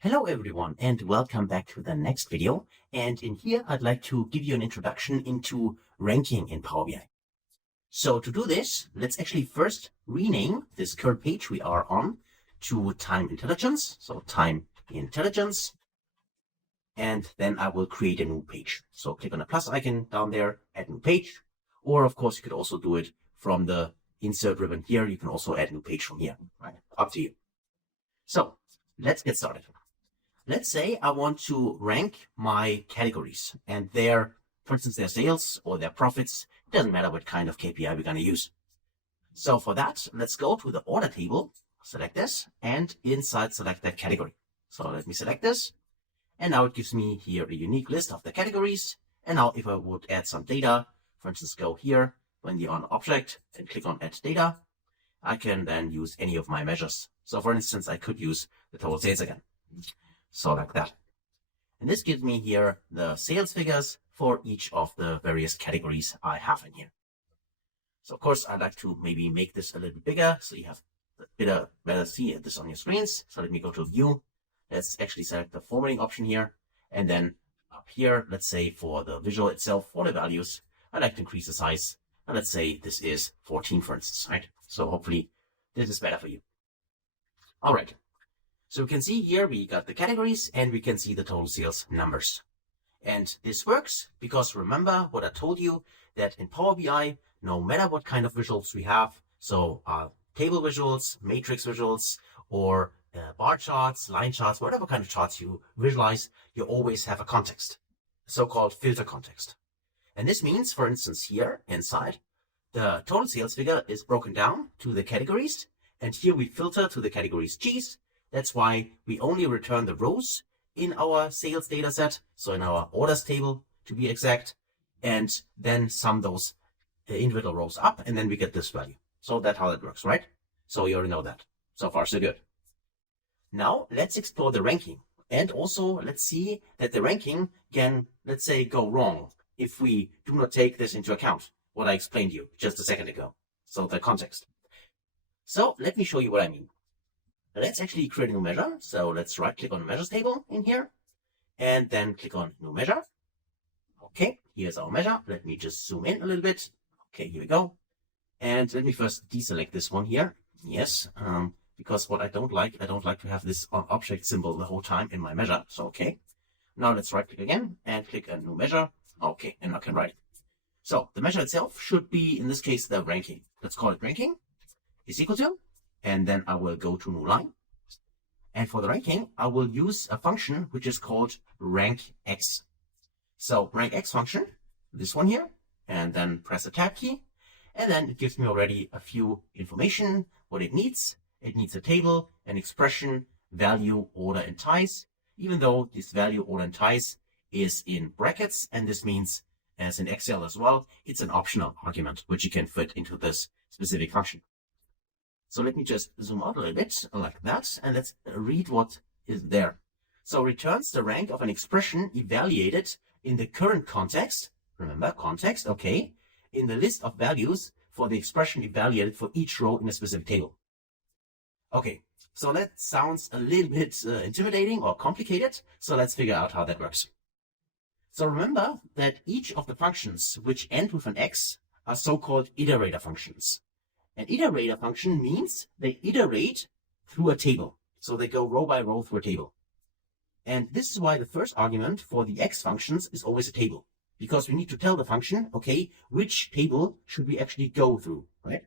Hello everyone and welcome back to the next video. And in here I'd like to give you an introduction into ranking in Power BI. So to do this, let's actually first rename this current page we are on to Time Intelligence. So Time Intelligence. And then I will create a new page. So click on the plus icon down there, add new page. Or of course you could also do it from the insert ribbon here. You can also add new page from here, right? Up to you. So let's get started. Let's say I want to rank my categories and for instance, their sales or their profits. It doesn't matter what kind of KPI we're going to use. So for that, let's go to the order table, select this, and inside select that category. So let me select this. And now it gives me here a unique list of the categories. And now if I would add some data, for instance, go here when you're on object and click on add data, I can then use any of my measures. So for instance, I could use the total sales again. So like that. And this gives me here the sales figures for each of the various categories I have in here. So of course, I'd like to maybe make this a little bit bigger so you have a better see this on your screens. So let me go to view. Let's actually select the formatting option here. And then up here, let's say for the visual itself, for the values, I'd like to increase the size. And let's say this is 14, for instance, right? So hopefully this is better for you. All right. So we can see here we got the categories and we can see the total sales numbers. And this works because remember what I told you, that in Power BI, no matter what kind of visuals we have, so table visuals, matrix visuals, or bar charts, line charts, whatever kind of charts you visualize, you always have a context, so-called filter context. And this means, for instance, here inside, the total sales figure is broken down to the categories. And here we filter to the categories Gs. That's why we only return the rows in our sales data set, so in our orders table to be exact, and then sum those individual rows up, and then we get this value. So that's how that works, right? So you already know that. So far, so good. Now let's explore the ranking. And also let's see that the ranking can, let's say, go wrong if we do not take this into account, what I explained to you just a second ago. So the context. So let me show you what I mean. Let's actually create a new measure. So let's right click on the measures table in here and then click on new measure. Okay, here's our measure. Let me just zoom in a little bit. Okay, here we go. And let me first deselect this one here. Yes, because what I don't like to have this object symbol the whole time in my measure. So, okay. Now let's right click again and click a new measure. Okay, and I can write it. So the measure itself should be, in this case, the ranking. Let's call it ranking is equal to. And then I will go to new line. And for the ranking, I will use a function which is called RANKX. So RANKX function, this one here, and then press the tab key. And then it gives me already a few information, what it needs. It needs a table, an expression, value, order, and ties. Even though this value, order, and ties is in brackets, and this means, as in Excel as well, it's an optional argument, which you can fit into this specific function. So let me just zoom out a little bit like that, and let's read what is there. So returns the rank of an expression evaluated in the current context. Remember, context, okay, in the list of values for the expression evaluated for each row in a specific table. Okay, so that sounds a little bit intimidating or complicated. So let's figure out how that works. So remember that each of the functions which end with an X are so-called iterator functions. An iterator function means they iterate through a table. So they go row by row through a table. And this is why the first argument for the X functions is always a table. Because we need to tell the function, okay, which table should we actually go through, right?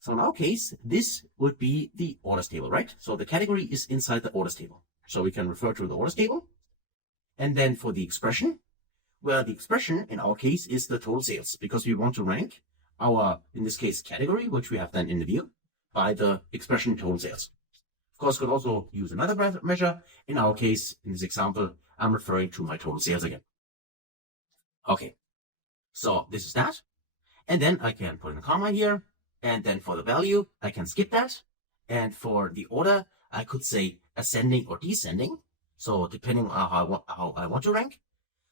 So in our case, this would be the orders table, right? So the category is inside the orders table. So we can refer to the orders table. And then for the expression, well, the expression in our case is the total sales, because we want to rank our, in this case, category, which we have then in the view, by the expression total sales. Of course, could also use another measure. In our case, in this example, I'm referring to my total sales again. Okay, so this is that. And then I can put in a comma here. And then for the value, I can skip that. And for the order, I could say ascending or descending. So depending on how I want to rank.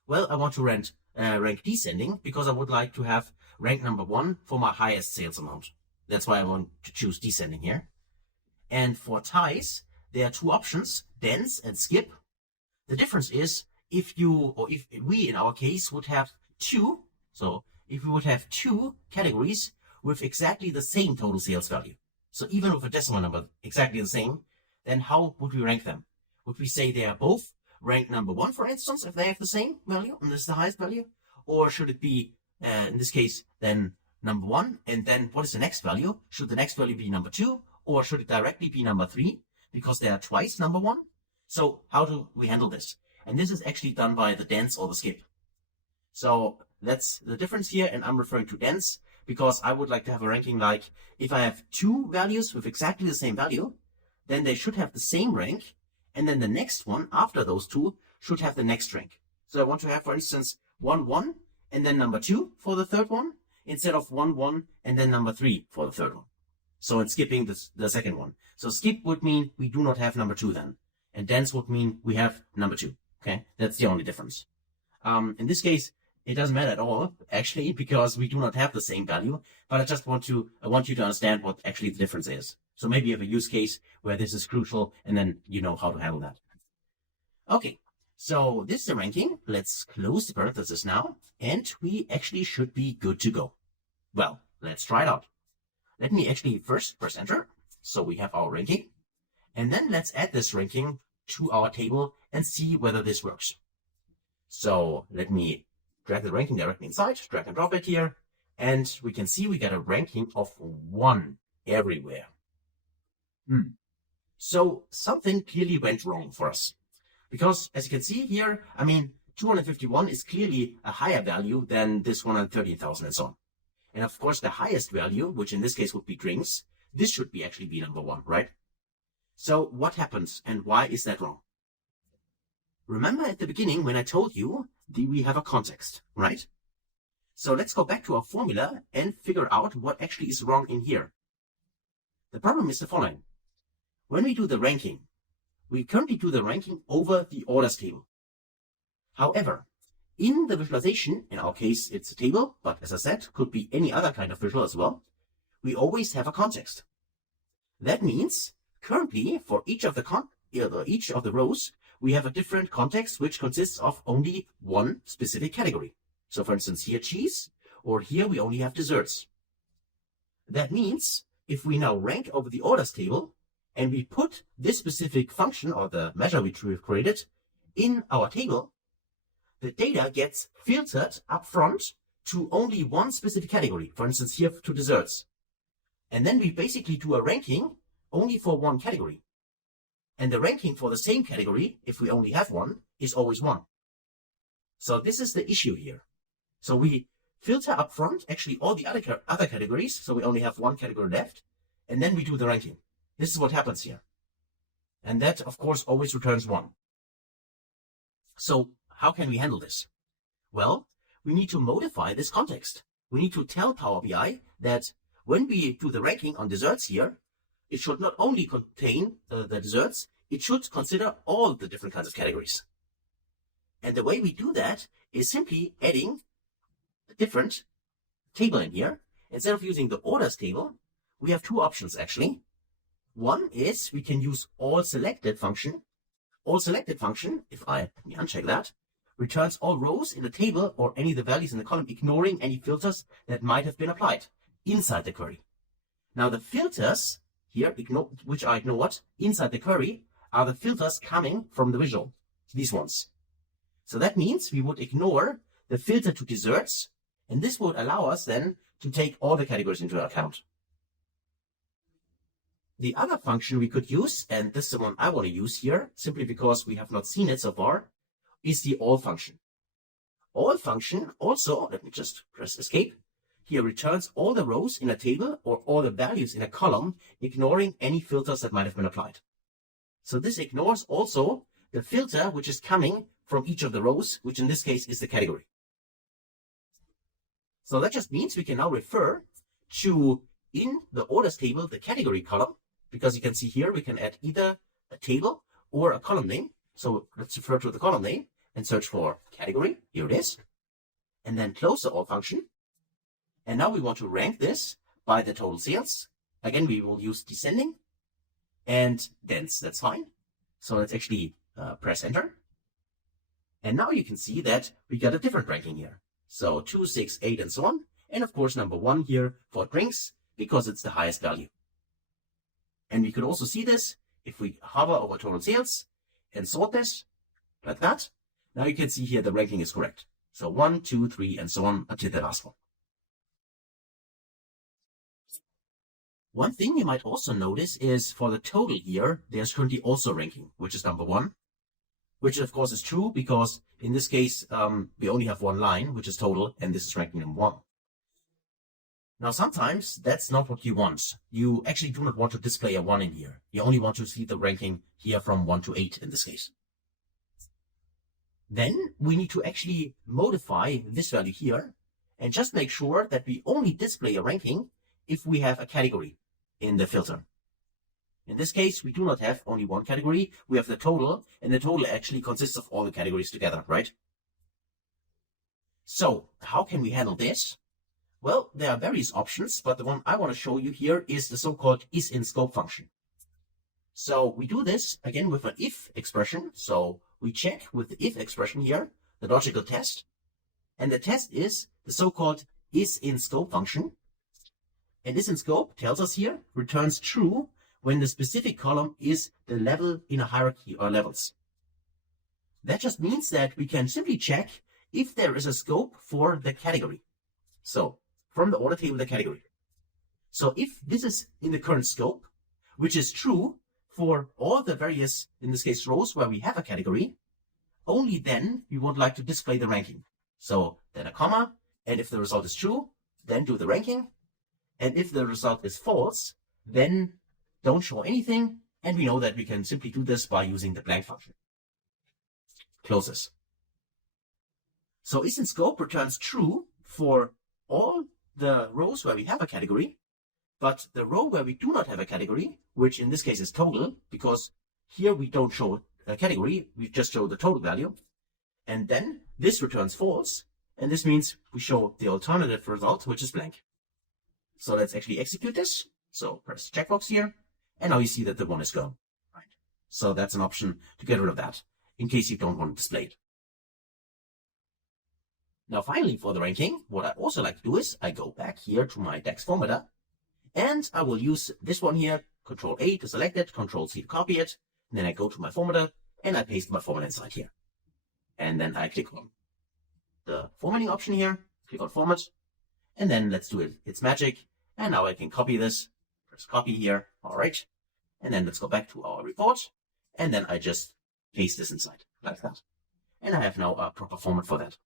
Well, I want to rank descending because I would like to have rank number 1 for my highest sales amount. That's why I want to choose descending here. And for ties, there are two options, dense and skip. The difference is if we in our case would have two, so if we would have two categories with exactly the same total sales value, so even with a decimal number exactly the same, then how would we rank them? Would we say they are both ranked number one, for instance, if they have the same value and this is the highest value? Or should it be, in this case, then number one, and then what is the next value? Should the next value be number two, or should it directly be number three, because they are twice number one? So how do we handle this? And this is actually done by the dense or the skip. So that's the difference here, and I'm referring to dense because I would like to have a ranking like, if I have two values with exactly the same value, then they should have the same rank, and then the next one after those two should have the next rank. So I want to have, for instance, 1, 1, and then number 2 for the third one, instead of 1, 1, and then number 3 for the third one. So in skipping the second one. So skip would mean we do not have number 2 then. And dense would mean we have number 2. Okay, that's the only difference. In this case, it doesn't matter at all, actually, because we do not have the same value. But I want you to understand what actually the difference is. So maybe you have a use case where this is crucial, and then you know how to handle that. Okay, so this is the ranking. Let's close the parenthesis now, and we actually should be good to go. Well, let's try it out. Let me actually first press enter. So we have our ranking, and then let's add this ranking to our table and see whether this works. So let me drag the ranking directly inside, drag and drop it here, and we can see we get a ranking of 1 everywhere. So something clearly went wrong for us. Because as you can see here, 251 is clearly a higher value than this 113,000 and so on. And of course, the highest value, which in this case would be drinks, this should be actually be number 1, right? So what happens and why is that wrong? Remember at the beginning when I told you that we have a context, right? So let's go back to our formula and figure out what actually is wrong in here. The problem is the following. When we do the ranking, we currently do the ranking over the orders table. However, in the visualization, in our case it's a table, but as I said, could be any other kind of visual as well, we always have a context. That means currently for each of the rows, we have a different context which consists of only one specific category. So for instance, here cheese, or here we only have desserts. That means if we now rank over the orders table, and we put this specific function or the measure which we've created in our table, the data gets filtered up front to only one specific category, for instance here to desserts. And then we basically do a ranking only for one category. And the ranking for the same category, if we only have one, is always 1. So this is the issue here. So we filter up front actually all the other categories, so we only have one category left, and then we do the ranking. This is what happens here. And that, of course, always returns 1. So how can we handle this? Well, we need to modify this context. We need to tell Power BI that when we do the ranking on desserts here, it should not only contain the desserts, it should consider all the different kinds of categories. And the way we do that is simply adding a different table in here. Instead of using the orders table, we have two options actually. One is we can use all selected function. All selected function, let me uncheck that, returns all rows in the table or any of the values in the column, ignoring any filters that might have been applied inside the query. Now the filters here, which are ignored inside the query, are the filters coming from the visual, these ones. So that means we would ignore the filter to desserts, and this would allow us then to take all the categories into account. The other function we could use, and this is the one I want to use here, simply because we have not seen it so far, is the all function. All function also, let me just press escape, here returns all the rows in a table or all the values in a column, ignoring any filters that might have been applied. So this ignores also the filter which is coming from each of the rows, which in this case is the category. So that just means we can now refer to, in the orders table, the category column, because you can see here we can add either a table or a column name. So let's refer to the column name and search for category. Here it is. And then close the all function. And now we want to rank this by the total sales. Again, we will use descending. and dense. That's fine. So let's actually press enter. And now you can see that we got a different ranking here. So 2, 6, 8, and so on. And of course, number 1 here for drinks, because it's the highest value. And we could also see this if we hover over total sales and sort this like that. Now you can see here the ranking is correct. So 1, 2, 3, and so on until the last one. One thing you might also notice is for the total here, there's currently also ranking, which is number 1, which of course is true because in this case, we only have one line, which is total, and this is ranking number 1. Now, sometimes that's not what you want. You actually do not want to display a 1 in here. You only want to see the ranking here from 1 to 8 in this case. Then we need to actually modify this value here and just make sure that we only display a ranking if we have a category in the filter. In this case, we do not have only one category. We have the total, and the total actually consists of all the categories together, right? So how can we handle this? Well, there are various options, but the one I want to show you here is the so-called isInScope function. So we do this again with an if expression. So we check with the if expression here, the logical test. And the test is the so-called isInScope function. And isInScope tells us here, returns true when the specific column is the level in a hierarchy or levels. That just means that we can simply check if there is a scope for the category. So from the order table, the category. So if this is in the current scope, which is true for all the various, in this case, rows where we have a category, only then we would like to display the ranking. So then a comma, and if the result is true, then do the ranking. And if the result is false, then don't show anything. And we know that we can simply do this by using the blank function. Close this. So isInScope returns true for all the rows where we have a category, but the row where we do not have a category, which in this case is total, because here we don't show a category, we just show the total value. And then this returns false, and this means we show the alternative result, which is blank. So let's actually execute this. So press checkbox here, and now you see that the 1 is gone. Right. So that's an option to get rid of that, in case you don't want to display it. Now finally, for the ranking, what I also like to do is I go back here to my DAX formatter, and I will use this one here, Control A to select it, Control C to copy it, and then I go to my formatter, and I paste my format inside here. And then I click on the formatting option here, click on Format, and then let's do it. It's magic. And now I can copy this. Press copy here. All right. And then let's go back to our report. And then I just paste this inside like that. And I have now a proper format for that.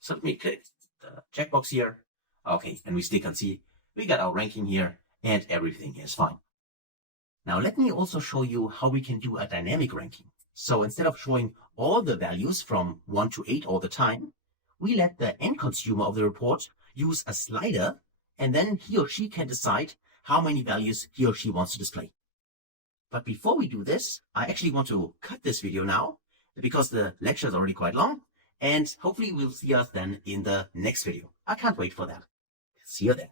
So let me click the checkbox here. Okay. And we still can see we got our ranking here and everything is fine. Now let me also show you how we can do a dynamic ranking. So instead of showing all the values from 1 to 8 all the time, we let the end consumer of the report use a slider, and then he or she can decide how many values he or she wants to display. But before we do this, I actually want to cut this video now because the lecture is already quite long, and hopefully we'll see us then in the next video. I can't wait for that. See you then.